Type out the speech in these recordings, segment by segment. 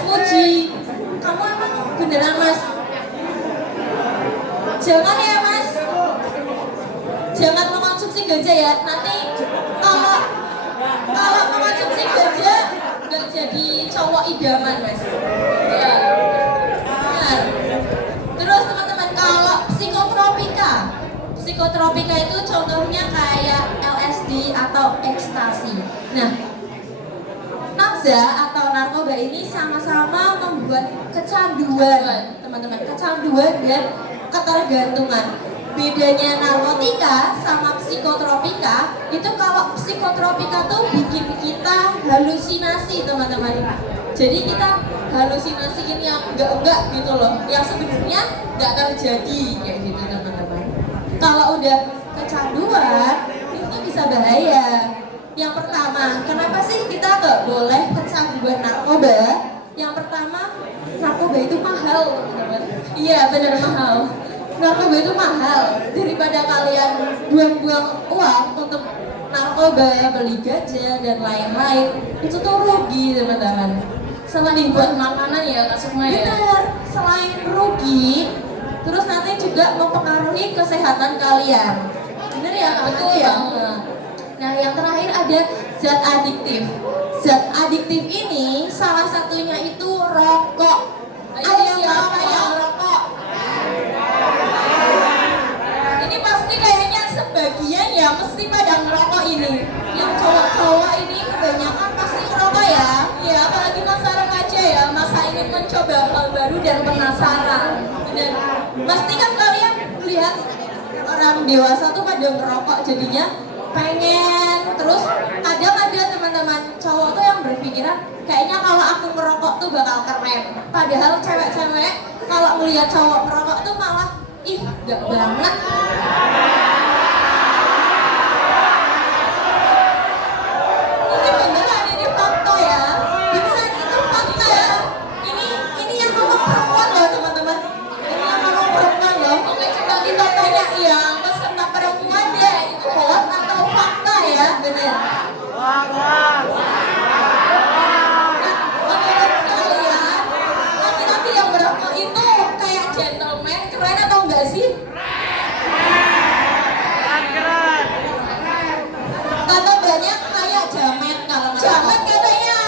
Mas Muji, kamu emang beneran Mas? Jangan ya Mas, jangan mengonsumsi ganja ya. Nanti kalau kalau mengonsumsi ganja nggak jadi cowok idaman Mas. Ya, benar. Terus teman-teman, kalau psikotropika itu contohnya kayak LSD atau ekstasi. Nah, nafza atau narkoba ini sama-sama membuat kecanduan, teman-teman, kecanduan dan ketergantungan. Bedanya narkotika sama psikotropika itu, kalau psikotropika tuh bikin kita halusinasi, teman-teman. Jadi kita halusinasiin yang enggak gitu loh, yang sebenarnya enggak terjadi kayak gitu, teman-teman. Kalau udah kecanduan itu bisa bahaya. Yang pertama, kenapa sih kita nggak boleh kecanduan narkoba? Yang pertama, narkoba itu mahal, teman-teman. Iya, benar, mahal. Narkoba itu mahal. Daripada kalian buang-buang uang untuk narkoba, beli ganja dan lain-lain, itu tuh rugi, teman-teman. Selain buat makanan ya, Kak Sukma ya. Benar, selain rugi, terus nanti juga mempengaruhi kesehatan kalian. Bener ya, Kak? Betul ya. Nah, yang terakhir ada zat adiktif. Zat adiktif ini salah satunya itu rokok. Ada yang siapa yang rokok? Ini pasti kayaknya sebagian ya mesti pada ngerokok ini. Yang cowok-cowok ini kebanyakan pasti ngerokok ya. Ya, apalagi masa remaja ya, masa ingin mencoba hal baru dan penasaran. Dan pasti kan kalian lihat orang dewasa tuh pada ngerokok, jadinya pengen. Terus kadang ada teman-teman cowok tuh yang berpikiran kayaknya kalau aku ngerokok tuh bakal keren. Padahal cewek-cewek kalau melihat cowok ngerokok tuh malah ih, gak banget. Ini beneran, ini fakta ya. Beneran, itu fakta ya. Ini yang ngomong perempuan loh, teman-teman. Ini yang ngomong perempuan loh. Oke, coba kita tanya yang peserta perempuan deh, itu hoax atau fakta ya? Bener. Menurut kalian, laki-laki yang merokok itu kayak gentleman, keren atau enggak sih? Kata banyak kayak jamet, kalau jamet katanya.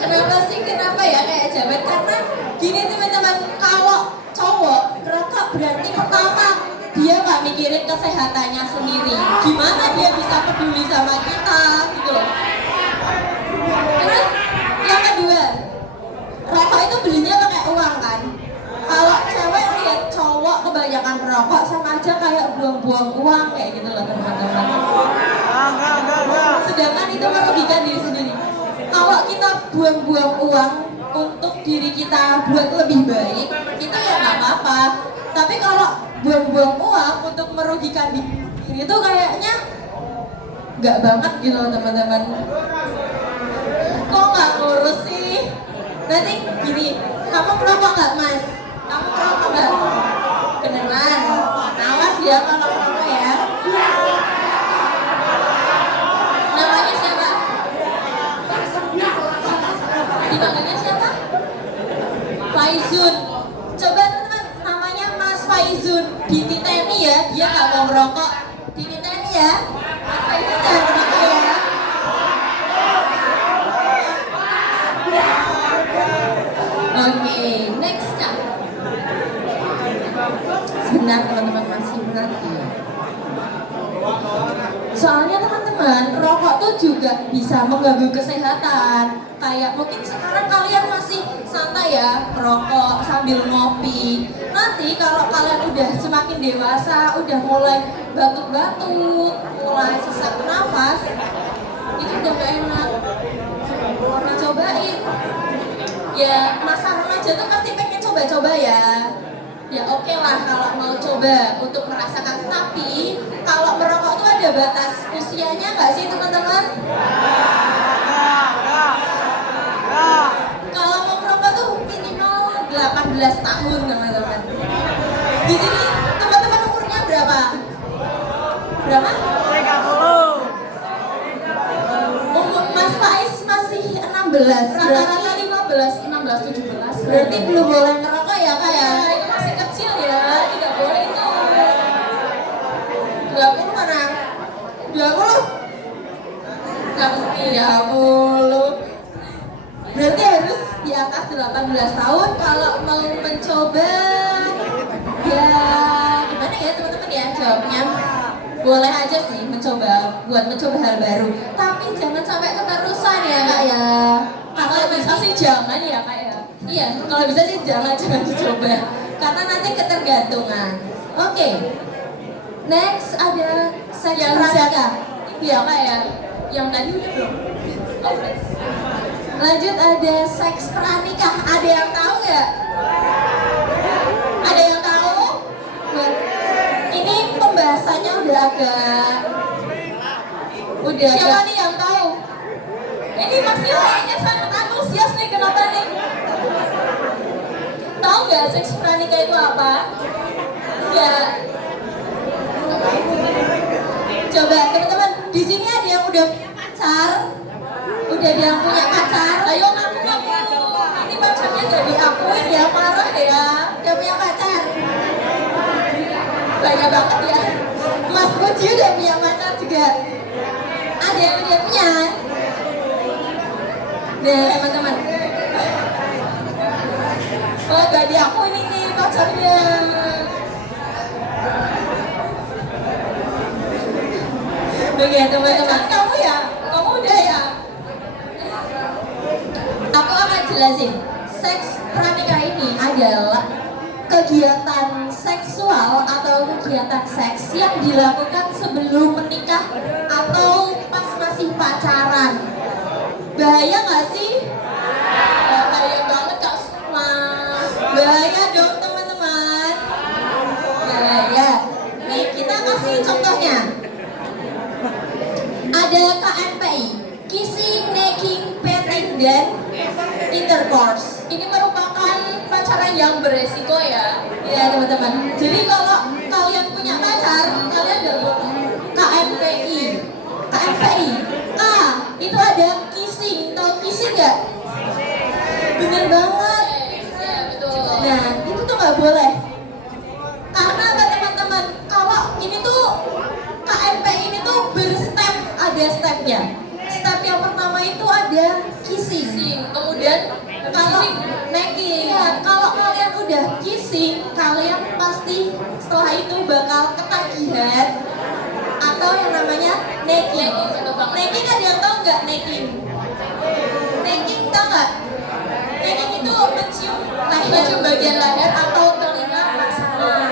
Kenapa sih, kenapa ya kayak jamet? Karena gini teman-teman, kalau cowok rokok berarti pertama dia nggak mikirin kesehatannya sendiri. Gimana dia bisa peduli sama kita gitu loh. Terus yang kedua, rokok itu belinya pakai uang kan. Kalau cewek lihat cowok kebanyakan rokok sama aja kayak buang-buang uang kayak gitu loh, teman-teman. Sedangkan itu merugikan diri sendiri. Kalau kita buang-buang uang untuk diri kita buat lebih baik, itu ya nggak apa-apa. Tapi kalau buang-buang uang untuk merugikan diri itu kayaknya nggak banget gitu loh, teman-teman. Kok nggak ngurus sih? Nanti gini, kamu merokok nggak Mas? Kamu merokok nggak? Beneran? Awas ya kalau merokok ya. Namanya siapa? Dipanggilnya siapa? Faizun. Coba teman-teman, namanya Mas Faizun. Dititeni ya, dia nggak mau merokok. Dititeni ya. Mas Faizun jangan merokok ya. Oke, next Kak. Sebentar teman-teman, masih menanti. Soalnya teman-teman, rokok tuh juga bisa mengganggu kesehatan. Kayak mungkin sekarang kalian masih santai ya, rokok sambil ngopi. Nanti kalau kalian udah semakin dewasa, udah mulai batuk-batuk, mulai sesak nafas, itu udah gak enak. Dicobain. Ya, masa remaja tuh pasti pengen coba-coba ya. Ya oke lah kalau mau coba untuk merasakan. Tapi kalau merokok tuh ada batas usianya nggak sih teman-teman? Kalau mau merokok tuh minimal 18 tahun teman-teman. Di sini teman-teman umurnya berapa? Berapa? 30. Rata-rata 15, 16, 17. Berarti belum boleh ngerokok ya kak ya? Itu masih kecil ya, tidak boleh itu. 20 mana? 20? 30. Berarti harus di atas 18 tahun kalau mau mencoba. Ya gimana ya teman-teman ya jawabnya? Boleh aja sih mencoba, buat mencoba hal baru. Tapi jangan sampai keterusan ya kak ya. Kalau bisa sih jangan ya kak ya. Iya, kalau bisa sih jangan dicoba. Karena nanti ketergantungan. Oke. Next ada seks Yang pranika. Iya kak ya. Yang tadi udah belum? Oh udah. Lanjut ada seks pranikah. Ada yang tahu nggak? Ada yang tahu? Ini pembahasannya udah agak. Siapa nih yang tahu? Ini Mas Nil kayaknya sangat antusias nih, kenapa nih? Tahu nggak seks pranikah itu apa? Ya. Coba teman-teman, di sini ada yang udah punya pacar? Udah ada yang punya pacar? Ayo ngaku-ngaku. Nanti pacarnya nggak diakuin ya, marah ya. Udah punya pacar? Banyak banget ya. Mas Puji udah punya pacar juga? Ada yang udah punya? Nah teman-teman, Oh nggak diakuin ini pacarnya. oke teman-teman, Kamu ya? Kamu udah ya? aku akan jelasin. Seks pranikah ini adalah kegiatan seksual atau kegiatan seks yang dilakukan sebelum menikah atau pas masih pacaran. Bahaya nggak sih? Bahaya banget Kak Sukma. Bahaya dong teman-teman. Bahaya. Nih kita kasih contohnya. Ada KNPI, kissing, necking, petting, dan intercourse. Ini merupakan pacaran yang beresiko ya. Ya teman-teman. Jadi kalau kalian punya pacar, kalian download KNPI. KNPI. Itu ada kissing. Tahu kissing nggak? Bener banget. Ya betul. Nah itu tuh nggak boleh. Karena apa teman-teman? Kalau ini tuh KNPI ini tuh berstep, ada stepnya. Step yang pertama itu ada kissing. Kemudian Kalau necking, ya, kalau kalian udah kissing, kalian pasti setelah itu bakal ketagihan atau yang namanya necking. Necking ada yang tahu nggak necking? Necking tahu nggak? Necking itu mencium bagian leher atau telinga pasangan.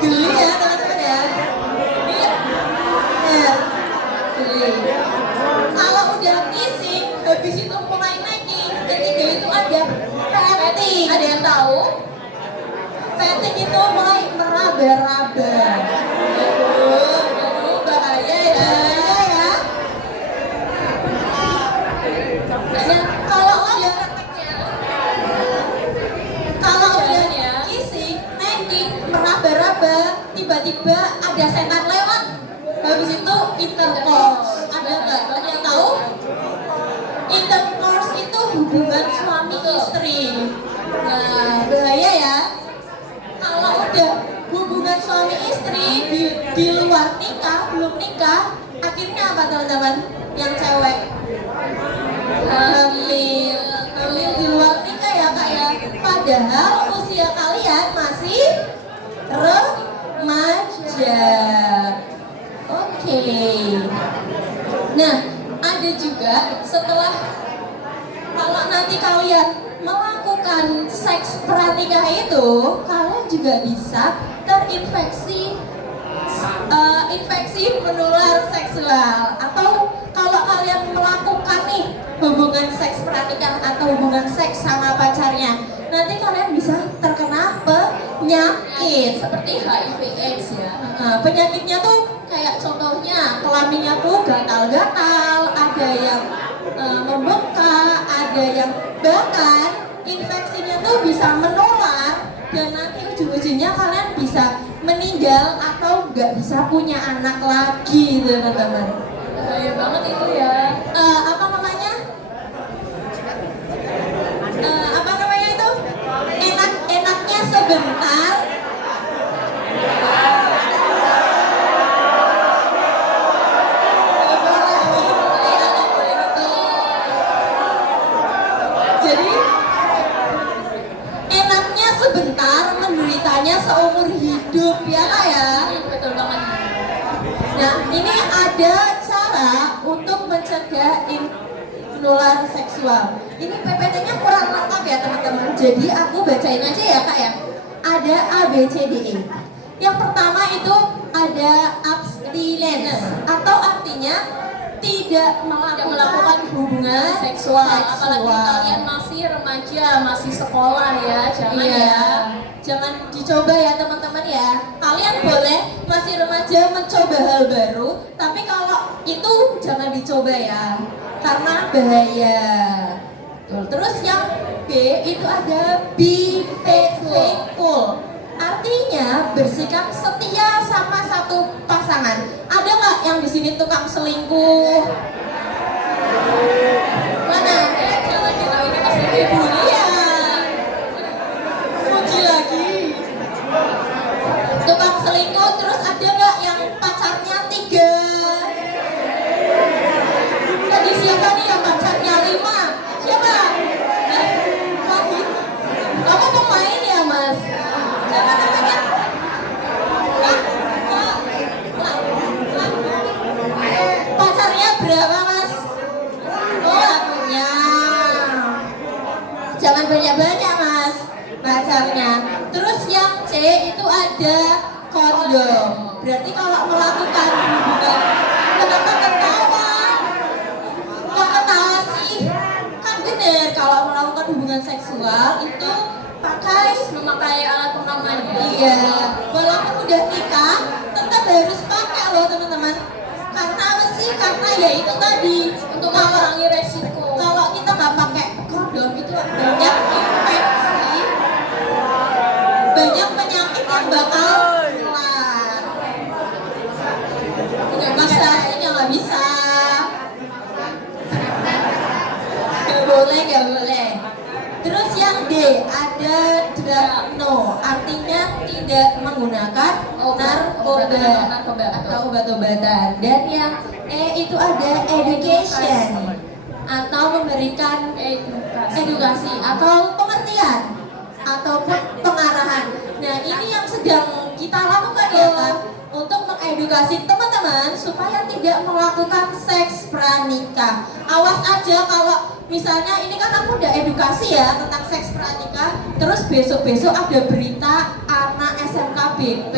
Geli ya teman-teman ya. Iya. Nah, geli. Kalau udah kissing, habis itu mulai necking, ketiga itu ada petting. Ada yang tahu? Petting itu mulai meraba-raba. Aduh, bahaya ya. Bahaya ya. Nah, kalau udah kissing, necking, meraba-raba, tiba-tiba ada setan lewat. Habis itu intercourse. Ada nggak? Ada yang tahu? Intercourse itu hubungan suami istri. Nah, bahaya ya. Kalau udah hubungan suami istri di luar nikah, belum nikah, akhirnya apa teman-teman? Yang cewek hamil. Hamil di luar nikah ya kak ya. Padahal usia kalian masih remaja. Oke. Nah, ada juga setelah kalau nanti kalian melakukan seks pranikah itu, kalian juga bisa terinfeksi infeksi menular seksual. Atau kalau kalian melakukan nih hubungan seks pranikah atau hubungan seks sama pacarnya, nanti kalian bisa terkena penyakit Seperti HIV/AIDS ya. penyakitnya tuh kayak contohnya kelaminnya tuh gatal-gatal, ada yang membengkak, ada yang bahkan infeksinya tuh bisa menular dan nanti ujung-ujungnya kalian bisa meninggal atau nggak bisa punya anak lagi teman-teman. Bahaya banget itu ya. Apa namanya? ada cara untuk mencegah menular seksual. Ini PPT-nya kurang lengkap ya teman-teman. Jadi aku bacain aja ya kak ya. Ada A, B, C, D, E. Yang pertama itu ada abstinence atau artinya tidak melakukan hubungan seksual. Apalagi kalian masih remaja, masih sekolah ya, jangan Iya. ya. Jangan dicoba ya teman-teman ya. Kalian boleh masih remaja mencoba hal baru, tapi kalau itu jangan dicoba ya, karena bahaya. Tuh, terus yang B itu ada be faithful. Artinya bersikap setia sama satu pasangan. Ada nggak yang di sini tukang selingkuh? Mana? Jangan kita ini masih dibully ya. Puji lagi. Tukang selingkuh, terus ada nggak yang pacarnya 3? Tadi siapa nih yang pacarnya 5? Siapa? Lagi. Kamu pemain ya mas? Siapa namanya? Pacarnya berapa mas? Oh lakunya. Jangan banyak-banyak mas pacarnya. Terus yang C itu ada kondom. Berarti kalau melakukan hubungan, kenapa ketawa? Kok ketawa sih? Kan bener kalau melakukan hubungan seksual itu Memakai alat pengaman. iya, walaupun udah nikah tetap harus pakai loh teman-teman. Karena apa sih? Karena ya itu tadi Untuk mengurangi resiko. kalau kita nggak pakai kondom itu banyak infeksi, banyak penyakit yang bakal keluar. Nggak bisa, ini nggak bisa. Nggak boleh, nggak boleh. Terus yang D ada drug no, artinya tidak menggunakan narkoba atau obat-obatan. Dan yang E itu ada education atau memberikan edukasi atau pengertian ataupun pengarahan. Nah ini yang sedang kita lakukan ya kan, untuk mengedukasi teman-teman supaya tidak melakukan seks pranikah. Awas aja kalau misalnya ini kan aku udah edukasi ya tentang seks pranikah, terus besok-besok ada berita anak SMK BP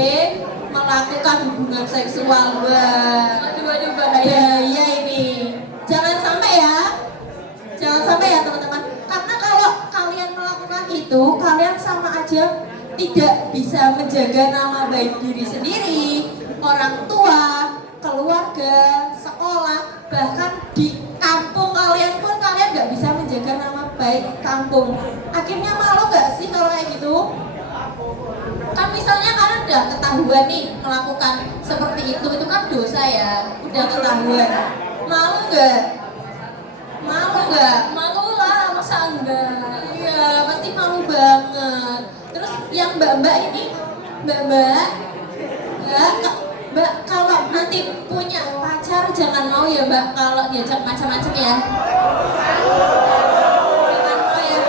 melakukan hubungan seksual. Wah, Aduh bahaya. bahaya ini. Jangan sampai ya. Jangan sampai ya teman-teman. Karena kalau kalian melakukan itu, kalian sama aja tidak bisa menjaga nama baik diri sendiri, orang tua, keluarga, sekolah, bahkan di kampung kalian pun kalian nggak bisa menjaga nama baik kampung. Akhirnya malu nggak sih kalau kayak gitu? Kan misalnya kalian udah ketahuan nih melakukan seperti itu kan dosa ya, udah ketahuan. Malu nggak? Malu nggak? Malu lah, masa enggak? Iya, pasti malu banget. Terus yang mbak-mbak ini, mbak-mbak, mbak kalau nanti punya pacar jangan mau ya mbak kalau diajak macam-macam ya. Jangan mau ya.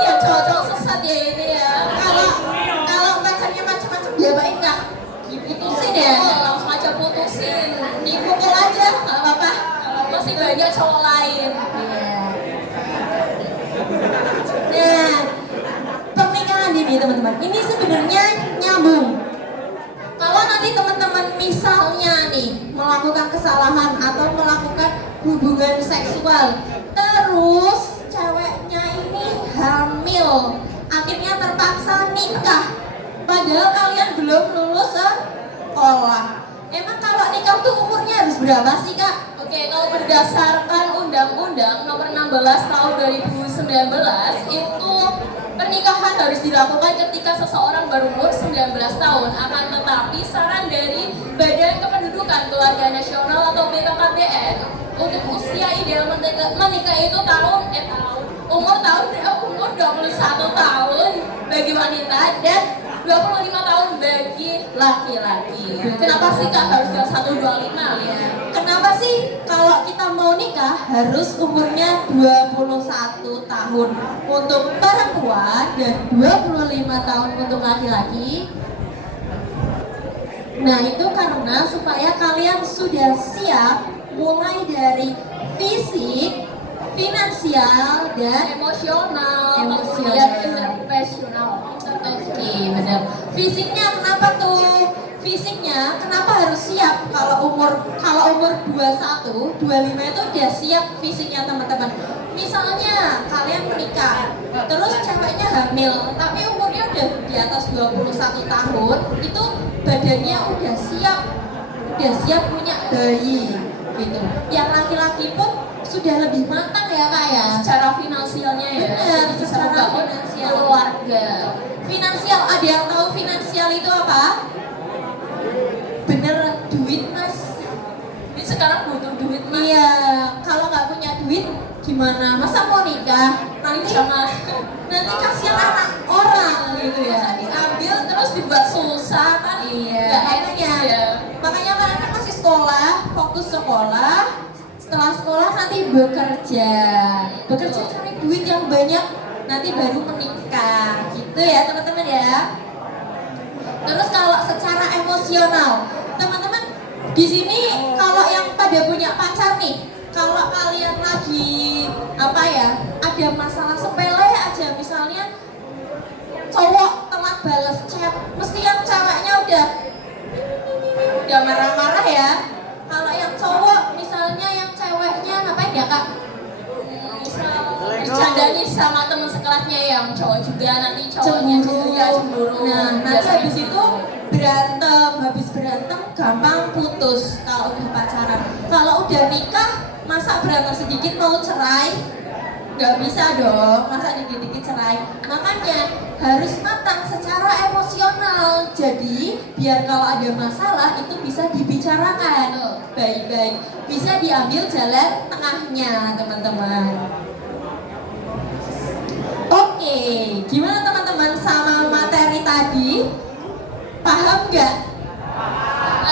Iya cowok-cowok sesat ya ini ya. Kalau pacarnya macam-macam diapain nggak? Diputusin ya. Langsung aja putusin. Dipukul aja, nggak apa-apa. Masih banyak cowok lain. Iya. Nah, pernikahan ini teman-teman, ini sebenarnya nyambung. Kalau nanti teman-teman misalnya nih melakukan kesalahan atau melakukan hubungan seksual, terus ceweknya ini hamil, akhirnya terpaksa nikah, padahal kalian belum lulus sekolah. Emang kalau nikah tuh umurnya harus berapa sih kak? Oke, kalau berdasarkan Undang-Undang Nomor 16 Tahun 2019 itu pernikahan harus dilakukan ketika seseorang berumur 19 tahun. Akan tetapi saran dari Badan Kependudukan Keluarga Nasional atau BKKBN untuk usia ideal menikah itu umur 21 tahun bagi wanita dan 25 tahun bagi laki-laki. Kenapa sih kak harus 21-25 ya? Kenapa sih kalau kita mau nikah harus umurnya 21 tahun untuk perempuan dan 25 tahun untuk laki-laki? Nah itu karena supaya kalian sudah siap mulai dari fisik, finansial, dan Emosional, Emosional. kemudian interpersonal. oke, benar. Fisiknya kenapa tuh? Fisiknya kenapa harus siap kalau umur 21, 25 itu udah siap fisiknya teman-teman. Misalnya kalian menikah, terus ceweknya hamil, tapi umurnya udah di atas 21 tahun, itu badannya udah siap punya bayi gitu. Yang laki-laki pun sudah lebih matang ya kak ya. Secara finansialnya ya, Benar, jadi bisa secara membangun finansial. keluarga. Finansial, ada yang tahu finansial itu apa? Bener, duit mas. Ini sekarang butuh duit mas. Iya, kalau nggak punya duit gimana? Masa mau nikah? Nanti kasihan anak orang gitu ya. Masa diambil terus dibuat susah kan? Iya, Nggak etis ya. makanya kan masih sekolah, fokus sekolah. Setelah sekolah nanti bekerja cari duit yang banyak, nanti baru menikah, gitu ya teman-teman ya. Terus kalau secara emosional, teman-teman di sini kalau yang pada punya pacar nih, kalau kalian lagi apa ya, ada masalah sepele aja, misalnya cowok telat balas chat, mesti yang ceweknya udah marah-marah ya. Kalau yang cowok misalnya yang ceweknya ngapain ya kak? Misal bercandanya sama teman sekelasnya yang cowok juga, nanti cowoknya juga cemburu. Nah, nanti Biasanya habis gitu. itu habis berantem gampang putus kalau udah pacaran. Kalau udah nikah, masa berantem sedikit mau cerai? Gak bisa dong, masa dikit-dikit cerai. Makanya harus matang secara emosional. Jadi biar kalau ada masalah itu bisa dibicarakan baik-baik, bisa diambil jalan tengahnya teman-teman. Oke, gimana teman-teman sama materi tadi? Paham nggak?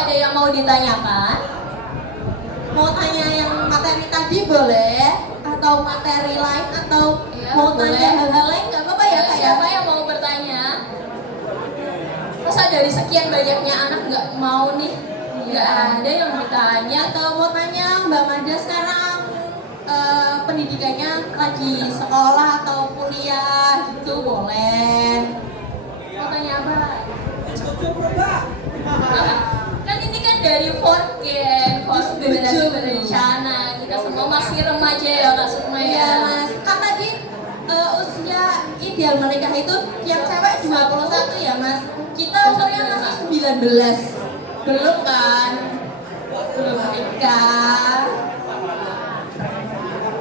Ada yang mau ditanyakan? Mau tanya yang materi tadi boleh? Atau materi lain? Atau Iya, mau boleh. tanya hal-hal lain? Nggak apa-apa ya kak ya? Siapa yang mau bertanya? Masa dari sekian banyaknya anak nggak mau nih? Nggak ada yang ditanya. Atau mau tanya Mbak Mada sekarang pendidikannya lagi sekolah atau kuliah gitu boleh? Mau tanya apa? Kan ini kan dari Forgen, generasi berencana. Kita semua masih remaja ya Kak Sukma Iya ya. mas, kan tadi usia ideal menikah itu yang cewek 21 ya mas. Kita umurnya masih 19. Belum kan? Belum menikah.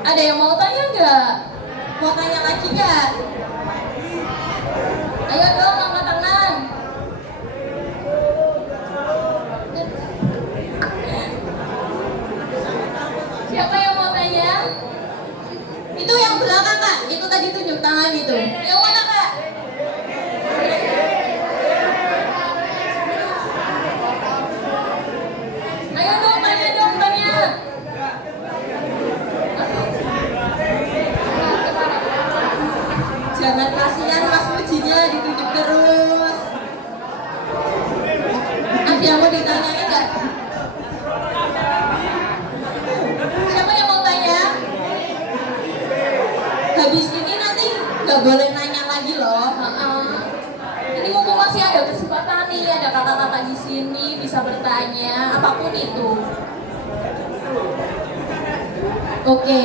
Ada yang mau tanya nggak? Mau tanya lagi nggak? Ayo dong angkat tangan. Siapa yang mau tanya? Itu yang belakang kak, itu tadi tunjuk tangan itu. Yang mana kak? Ayo dong, tanya dong, tanya. Jangan kasihan mas Mujinya ditunjuk terus. Ada yang mau ditanyain nggak? Siapa yang mau tanya? Habis ini nanti nggak boleh nanya lagi loh. Ini mumpung masih ada kesempatan nih, ada kakak-kakak di sini bisa bertanya apapun itu. Oke,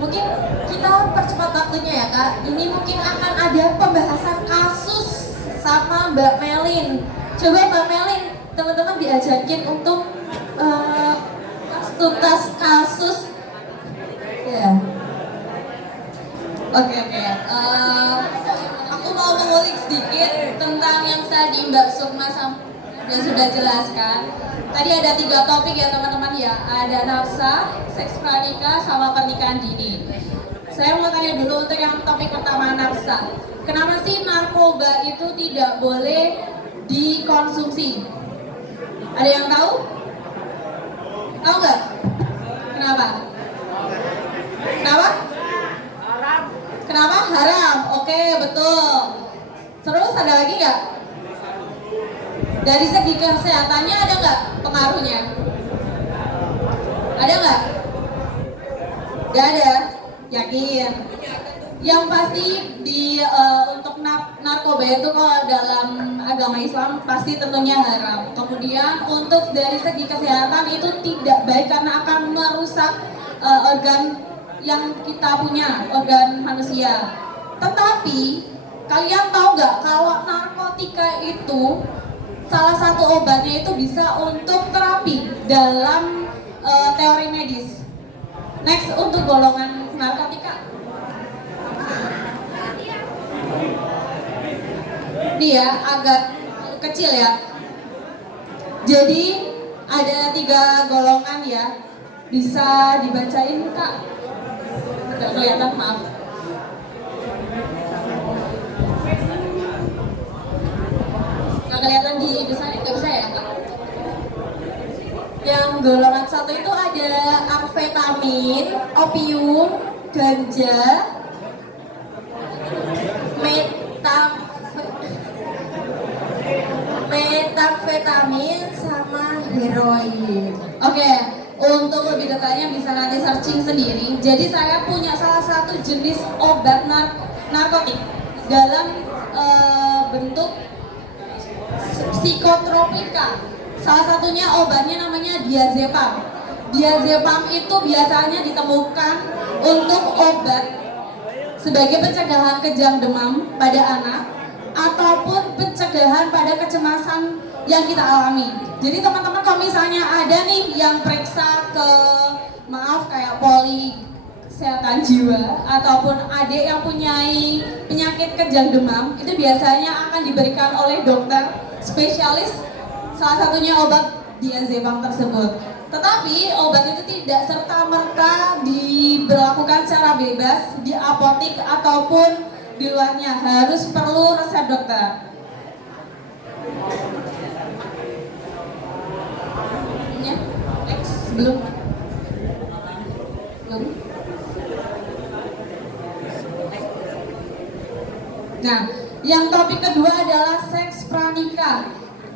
mungkin kita percepat waktunya ya kak. Ini mungkin akan ada pembahasan kasus sama Mbak Melin. Coba Mbak Melin, teman-teman diajakin untuk tuntas kasus. Ya. Oke. Aku mau mengulik sedikit tentang yang tadi Mbak Sukma sudah jelaskan. Tadi ada 3 topik ya teman-teman ya. Ada nafsa, seks pranikah, sama pernikahan dini. Saya mau tanya dulu untuk yang topik pertama, nafsa. Kenapa sih narkoba itu tidak boleh dikonsumsi? Ada yang tahu? Tahu nggak? Kenapa? Kenapa? Kenapa? Haram. Oke, betul. Terus ada lagi nggak? Dari segi kesehatannya ada nggak pengaruhnya? Ada nggak? Nggak ada? Yakin? Yang pasti untuk narkoba itu kalau dalam agama Islam pasti tentunya haram. Kemudian untuk dari segi kesehatan itu tidak baik karena akan merusak organ yang kita punya, organ manusia. Tetapi kalian tahu nggak kalau narkotika itu salah satu obatnya itu bisa untuk terapi dalam teori medis. Next untuk golongan narkotika. Ini ya agak kecil ya. Jadi ada 3 golongan ya. Bisa dibacain Kak? Nggak kelihatan, maaf. Nggak kelihatan di besarin, nggak bisa ya Kak? Yang golongan 1 itu ada amfetamin, opium, ganja, metamfetamin sama heroin. Oke, untuk lebih detailnya bisa nanti searching sendiri. Jadi saya punya salah satu jenis obat narkotik dalam bentuk psikotropika. Salah satunya obatnya namanya diazepam. Diazepam itu biasanya ditemukan untuk obat sebagai pencegahan kejang demam pada anak ataupun pencegahan pada kecemasan yang kita alami. Jadi teman-teman kalau misalnya ada nih yang periksa ke kayak poli kesehatan jiwa ataupun adik yang punyai penyakit kejang demam, itu biasanya akan diberikan oleh dokter spesialis, salah satunya obat diazepam tersebut. Tetapi obat itu tidak serta-merta diberlakukan secara bebas di apotik ataupun di luarnya, harus perlu resep dokter. Ya, next, belum. Nah, yang topik kedua adalah seks pranikah.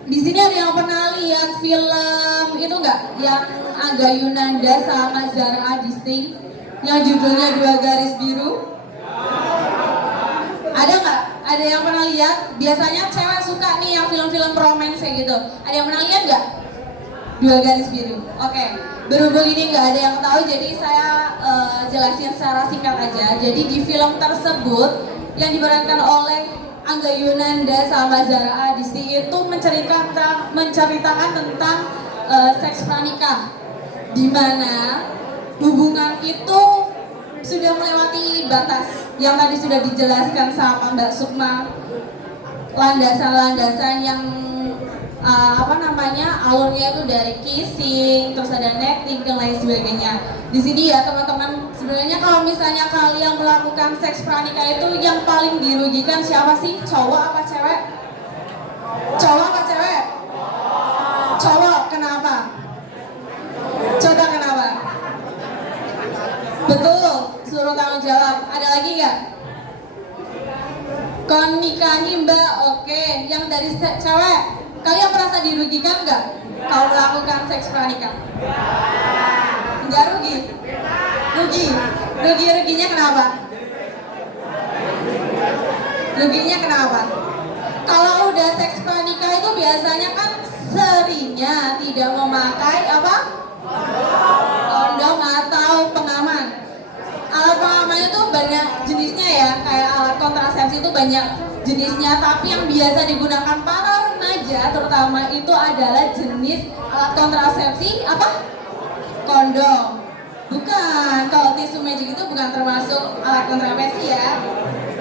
Di sini ada yang pernah lihat film itu nggak? Yang Angga Yunanda sama Zara Adisti, yang judulnya 2 Garis Biru. Ada nggak? Ada yang pernah lihat? Biasanya cewek suka nih yang film-film romance kayak gitu. Ada yang pernah lihat nggak? 2 Garis Biru. Oke. Berhubung ini nggak ada yang tahu, jadi saya jelasin secara singkat aja. Jadi di film tersebut yang diperankan oleh Angga Yunanda sama Zara Adisti itu menceritakan tentang seks pranikah, di mana hubungan itu sudah melewati batas yang tadi sudah dijelaskan sama Mbak Sukma, landasan-landasan yang alurnya itu dari kissing, terus ada netting dan lain sebagainya. Di sini ya teman-teman, sebenarnya kalau misalnya kalian melakukan seks pranikah itu yang paling dirugikan siapa sih? Cowok apa cewek? Cowok apa cewek? Cowok. Kenapa? Coba kenapa? Betul, suruh tanggung jawab. Ada lagi nggak? Kon nikahi mbak, oke. Yang dari cewek, kalian merasa dirugikan nggak kalau melakukan seks pranikah? Nggak rugi? Ruginya kenapa? Ruginya kenapa? Kalau udah seks pranikah itu biasanya kan seringnya tidak memakai apa? Kondom atau pengaman. Alat pengaman itu banyak jenisnya ya, kayak alat kontrasepsi itu banyak jenisnya, tapi yang biasa digunakan para remaja terutama itu adalah jenis alat kontrasepsi apa? Kondom. Bukan, kalau tisu magic itu bukan termasuk alat kontrasepsi ya.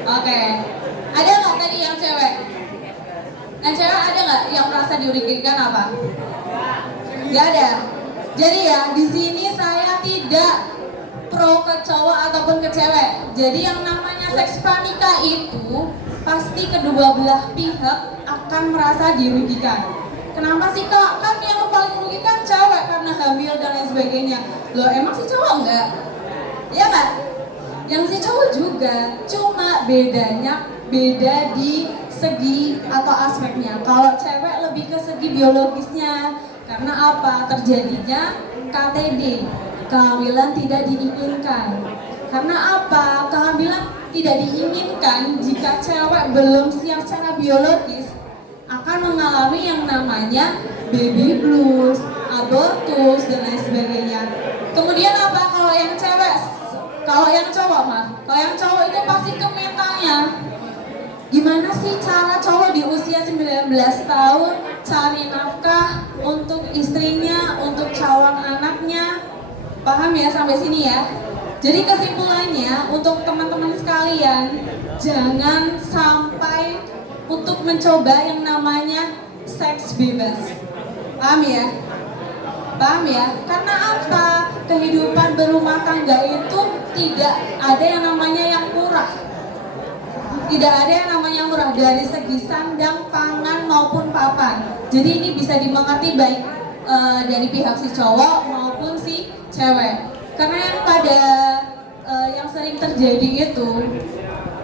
Oke. Ada nggak tadi yang cewek? Yang cewek ada nggak yang merasa dirugikan apa? Nggak ada. Jadi ya di sini saya tidak pro ke cowok ataupun ke cewek. Jadi yang namanya seks pranikah itu pasti kedua belah pihak akan merasa dirugikan. Kenapa sih kak? Kan yang paling merugikan cewek karena hamil dan lain sebagainya. Loh emang si cowok enggak? Ya nggak? Yang si cowok juga, cuma beda di segi atau aspeknya. Kalau cewek lebih ke segi biologisnya. Karena apa? Terjadinya KTD, kehamilan tidak diinginkan. Karena apa? Kehamilan tidak diinginkan jika cewek belum siap secara biologis akan mengalami yang namanya baby blues, abortus, dan lain sebagainya. Kemudian apa? Kalau yang cewek, kalau yang cowok kalau yang cowok itu pasti ke mentalnya. Gimana sih cara cowok di usia 19 tahun cari nafkah untuk istrinya, untuk calon anaknya? Paham ya sampai sini ya? Jadi kesimpulannya untuk teman-teman sekalian, jangan sampai untuk mencoba yang namanya seks bebas. Paham ya? Paham ya? Karena apa? Kehidupan berumah tangga itu tidak ada yang namanya yang murah. Tidak ada yang namanya murah dari segi sandang, pangan maupun papan. Jadi ini bisa dimengerti baik dari pihak si cowok maupun si cewek. Karena yang pada yang sering terjadi itu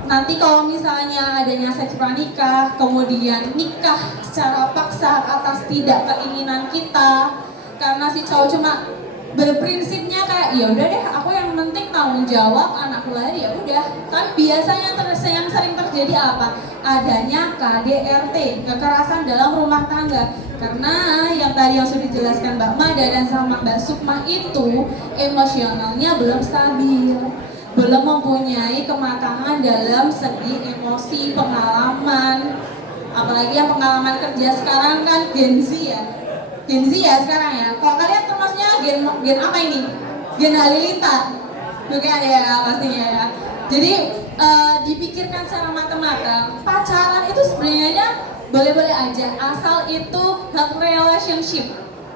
nanti kalau misalnya adanya seks pranikah, kemudian nikah secara paksa atas tidak keinginan kita, karena si cowok cuma berprinsipnya kayak ya udah deh aku yang penting tanggung jawab anakku lahir ya udah. Kan biasanya yang sering terjadi apa? Adanya KDRT, kekerasan dalam rumah tangga. Karena yang tadi yang sudah dijelaskan Mbak Mada dan sama Mbak Sukma itu emosionalnya belum stabil, belum mempunyai kematangan dalam segi emosi, pengalaman. Apalagi yang pengalaman kerja sekarang kan Gen Z ya. Gen Z ya sekarang ya. Kalau kalian termasuknya gen apa ini? Gen halilintar. Bukan ya pastinya ya. Jadi dipikirkan secara matang-matang. Pacaran itu sebenarnya boleh-boleh aja asal itu healthy relationship.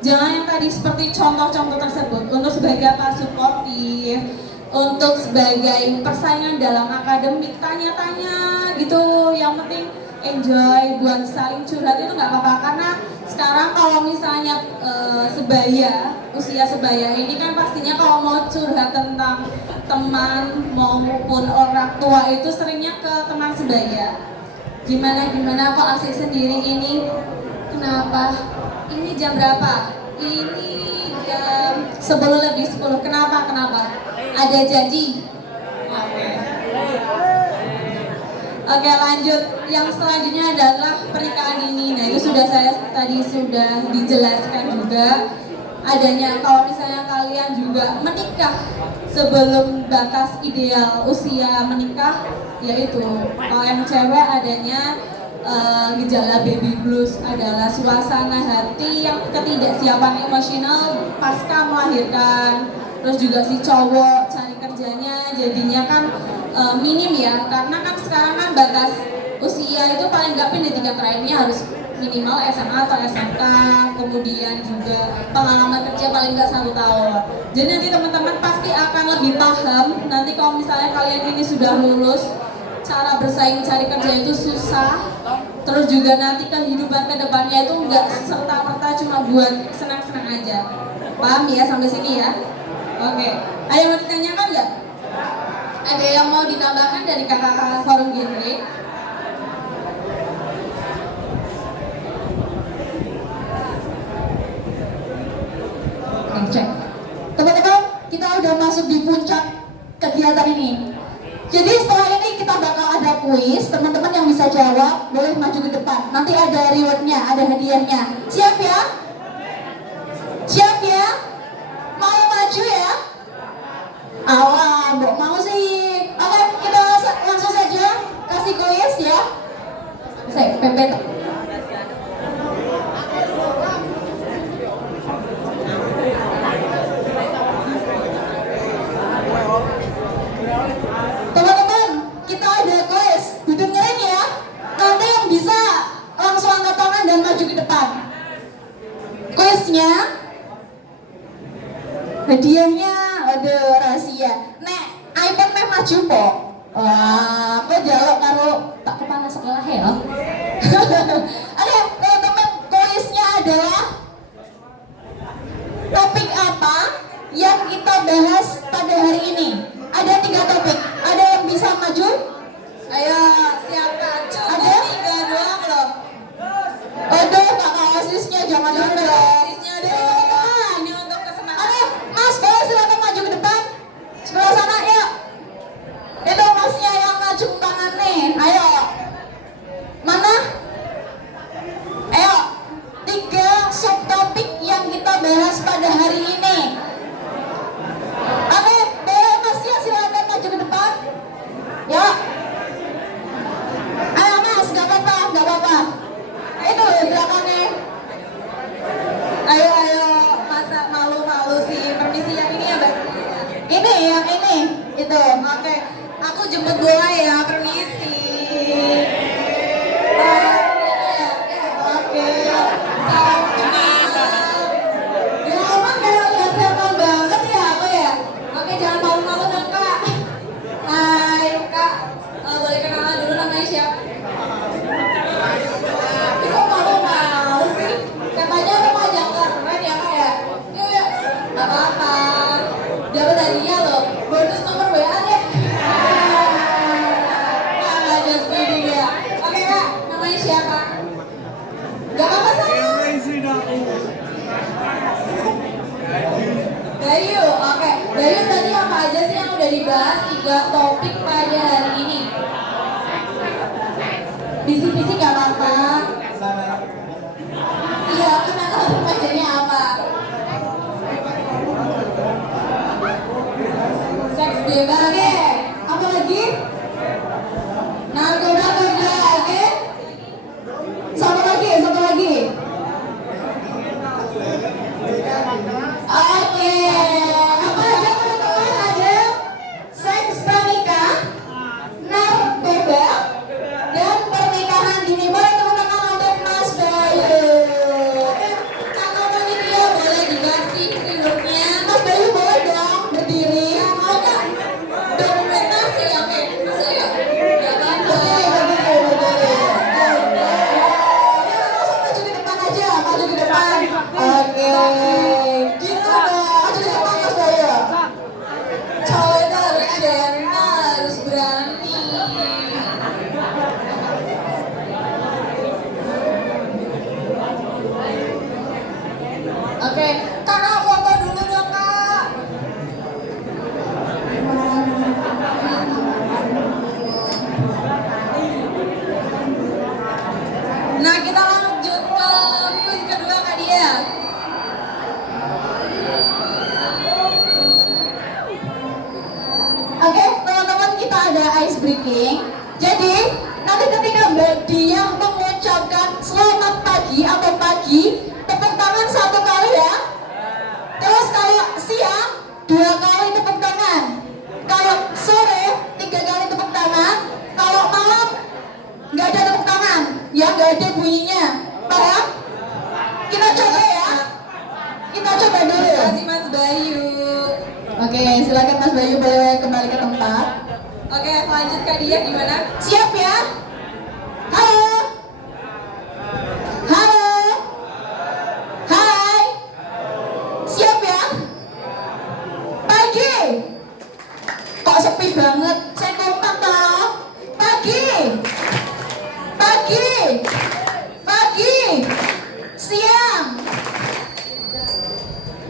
Jangan yang tadi seperti contoh-contoh tersebut. Untuk sebagai apa? Suportif, untuk sebagai persaingan dalam akademik, tanya-tanya gitu. Yang penting enjoy, buat saling curhat itu nggak apa-apa. Karena sekarang kalau misalnya usia sebaya ini kan pastinya kalau mau curhat tentang teman maupun orang tua itu seringnya ke teman sebaya. Gimana kok asik sendiri ini? Kenapa? Ini jam berapa? Ini jam 10:10. Kenapa? Ada janji? Oke, lanjut. Yang selanjutnya adalah pernikahan ini. Nah, itu saya tadi sudah dijelaskan juga. Adanya kalau misalnya kalian juga menikah sebelum batas ideal usia menikah, yaitu kalau yang cewek adanya gejala baby blues adalah suasana hati yang ketidaksiapan emosional pasca melahirkan. Terus juga si cowok cari kerjanya jadinya kan minim ya, karena kan sekarang kan batas usia itu paling nggak pendidikan terakhirnya harus minimal SMA atau SMK, kemudian juga pengalaman kerja paling nggak 1 tahun. Jadi nanti teman-teman pasti akan lebih paham nanti kalau misalnya kalian ini sudah lulus, cara bersaing cari kerja itu susah. Terus juga nanti kehidupan kedepannya itu nggak serta-merta cuma buat senang-senang aja. Paham ya sampai sini ya? Oke, ada yang mau ditanyakan nggak? Ada yang mau ditambahkan dari kakak forum genre? Cek. Teman-teman, kita udah masuk di puncak kegiatan ini. Jadi setelah ini kita bakal ada kuis. Teman-teman yang bisa jawab boleh maju ke depan. Nanti ada rewardnya, ada hadiahnya. Siap ya? Siap ya? Mau maju ya? Alah, Mbok mau sih. Oke, kita langsung saja kasih kuis ya. Saya pepet. Teman-teman, kita ada kuis. Dengerin ya. Nanti yang bisa langsung angkat tangan dan maju ke depan. Kuisnya, hadiahnya ada rahasia. Nek iPad meh maju kok. Wah, kok jaluk karo tak kepala sekolah ya. Oke, teman-teman, kuisnya adalah topik apa yang kita bahas pada hari ini. Ada 3 topik. Ada yang bisa maju? Ayo, siapkan. Coba Ada? 3, bahas pada hari ini? Oke, boleh Mas ya silakan maju ke depan. Ya. Ayo Mas, gak apa-apa. Itu loh belakangnya. Ayo, masa malu-malu sih. Permisi yang ini ya, Mbak. Ini yang ini, itu. Oke, aku jemput bola ya, permisi. Oke, salam kenal. Ya emang kalau lihat formal banget ya aku ya. Oke, jangan malu-malu dong Kak. Hai Kak, boleh kenalan dulu namanya siapa? Tapi kok malu-malu sih? Katanya remaja keren ya Kak ya? Yuk, gak apa-apa. Dapat hadiah loh, bonus nomor WA deh. Nah, just kidding ya. Oke Kak, namanya siapa? Gak apa-apa sama. Bayu, oke. Bayu tadi apa aja sih yang udah dibahas 3 topik pada hari ini? Bisik-bisik gak apa-apa. Iya, kenapa remajanya apa? Seks bebas, oke. Apa lagi? Narkoba kerja, oke. Satu lagi. Oke, apa aja teman-teman? Ada seks pranikah, narkoba, dan pernikahan dini. Boleh teman-teman untuk Mas Bayu. Kakak panitia boleh dikasih sirupnya. Mas Bayu boleh dong berdiri. Mau nggak? Dokumentasi, oke. Masuk yuk. Gak apa-apa. Berdiri. Langsung maju ke depan aja, maju ke depan. Oke. Gitu dong. Maju ke depan Mas Bayu. Cowok itu harus gentle, harus berani. Oke, kakak foto dulu dong kak. Nah kita lanjut ke quiz kedua kak dia. Oke, teman-teman kita ada ice breaking. Jadi, nanti ketika Mbak Diah mengucapkan selamat pagi atau pagi, tepuk tangan 1 kali ya. Terus kalau siang, 2 kali tepuk tangan. Kalau sore, 3 kali tepuk tangan. Kalau malam, nggak ada tepuk tangan. Ya, nggak ada bunyinya. Paham? Kita coba ya. Kita coba dulu. Terima kasih Mas Bayu. Oke, silakan Mas Bayu boleh kembali ke tempat. Oke, lanjut kak dia gimana? Siap ya? Halo? Halo? Hai? Siap ya? Pagi? Kok sepi banget? Saya kompak toh. Pagi? Pagi? Pagi? Siang?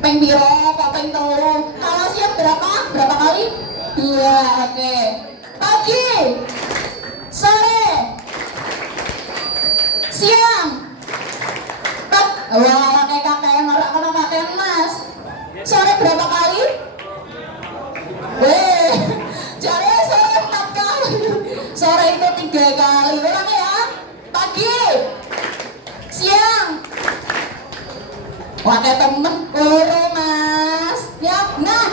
Peng biro, kok peng telu? Kalau siang berapa? Berapa kali? 2, oke. Pagi? Sore? Siang? Wah, kakek norak kono kakek Mas. Sore berapa kali? Weh, jare sore 4 kali. Sore itu 3 kali. Ulang ya. Pagi? Siang? Wah, kayak temen loro Mas. Ya, nah.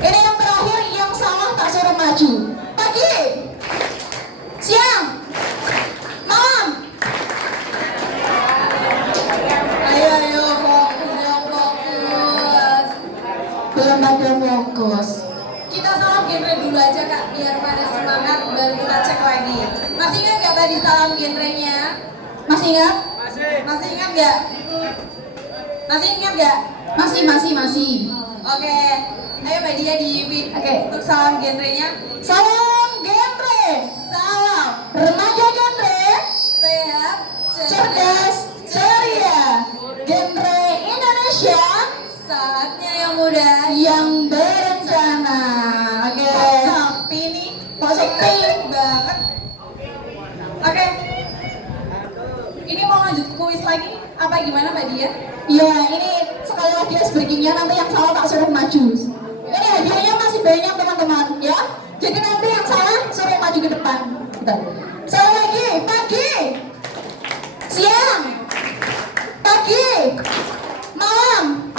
Ini yang terakhir, yang salah tak suruh maju. Pagi? Siang? Malam? Ayo, fokus. Belum ada fokus. Kita salam genre dulu aja kak, biar pada semangat, baru kita cek lagi. Masih ingat gak tadi salam genrenya? Masih ingat? Masih ingat gak? Masih ingat gak? Masih. Oke, ayo Mbak Dia di Oke. untuk salam genrenya. Salam genre. Salam Remaja genre. sehat, Cerdas, ceria. Genre Indonesia saatnya yang muda. yang berencana. Oke. Tapi nih, Kok sepi? banget. Oke. Ini mau lanjut kuis lagi? Apa apa gimana Mbak Dia? Iya, ini sekali lagi ice breakingnya, nanti yang salah tak suruh maju. Ini hadiahnya masih banyak teman-teman ya. Jadi nanti yang salah suruh maju ke depan. Bentar. Sekali lagi, pagi, siang, pagi, malam.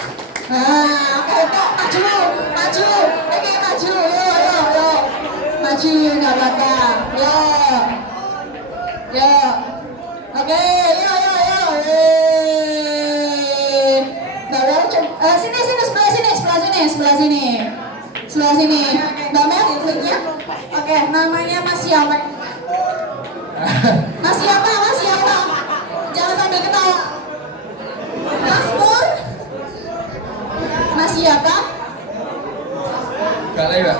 Nah, oke, kok maju, maju, oke maju, yo, maju nggak apa-apa, yo, oke, yo. Sebelah sini. Mbak Mel, kliknya. Oke, namanya Mas siapa? Mas siapa? Jangan sambil ketawa. Mas Pur. Mas siapa? Gale ya,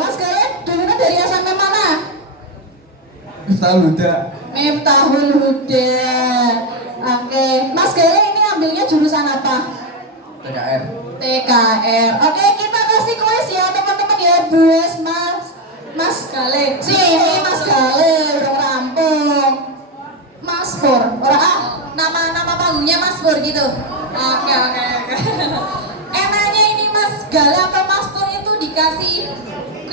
Mas Gale, dulunya dari SMP mana? Miftahul Huda. Miftahul Huda. Oke, Mas Gale ini ambilnya jurusan apa? TKR. Oke, kita kasih kuis ya teman-teman ya, Mas Gale. Sini Mas Gale, udah rampung. Mas Pur, nama panggungnya Mas Pur gitu. Oke. Emangnya ini Mas Gale atau Mas Pur itu dikasih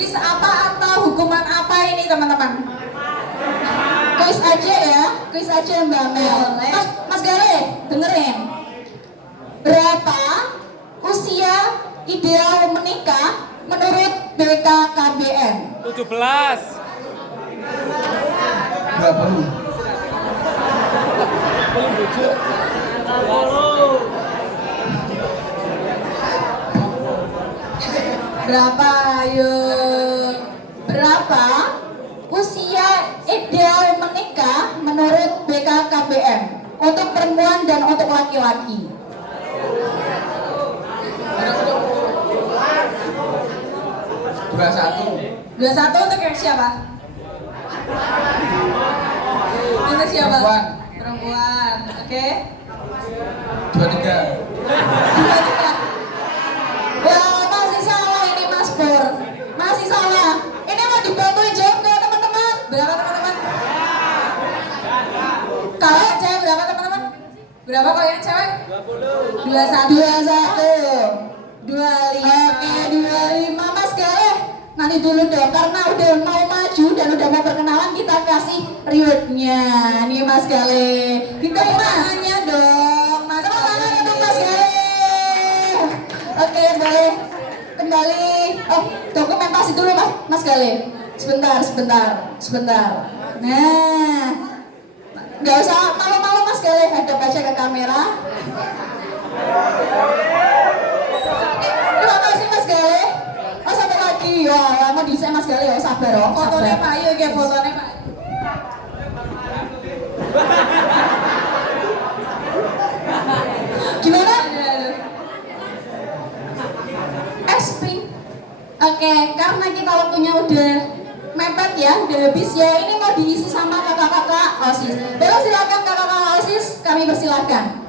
kuis apa atau hukuman apa ini teman-teman? Kuis aja Mbak Mel. Mas Gale, dengerin. Berapa usia ideal menikah menurut BKKBN? 17. 20. Berapa? Ayo. Berapa usia ideal menikah menurut BKKBN untuk perempuan dan untuk laki-laki? 21 untuk yang siapa? Untuk siapa? Perempuan. Oke. 23. Wah, masih salah ini Mas Pur. Masih salah. Ini mau dibantuin jawab nggak teman-teman? Berapa teman-teman? Kalau yang cewek berapa teman-teman? Berapa kalau yang cewek? 21. 25. Oke, 25 Mas Gale. Nanti dulu dong, karena udah mau maju dan udah mau perkenalan, kita kasih rewardnya. Nih Mas Gale. Tangannya dong, Mas Tepuk tangan Gale. untuk Mas Gale. Oke, boleh kembali. Oh, dokumentasi dulu Mas Gale. Sebentar. Nah, nggak usah malu-malu Mas Gale, hadap aja ke kamera. Terima kasih Mas Gale. Oh, satu lagi. Wah, lama di Mas Gale ya, sabar oh. Fotonya sabar. Pak Ayu ya, fotonya Pak. Gimana? Spring. Oke, karena kita waktunya udah mepet ya, udah habis ya. Ini mau diisi sama kakak-kakak OSIS. Boleh silakan kakak-kakak OSIS, kami persilahkan.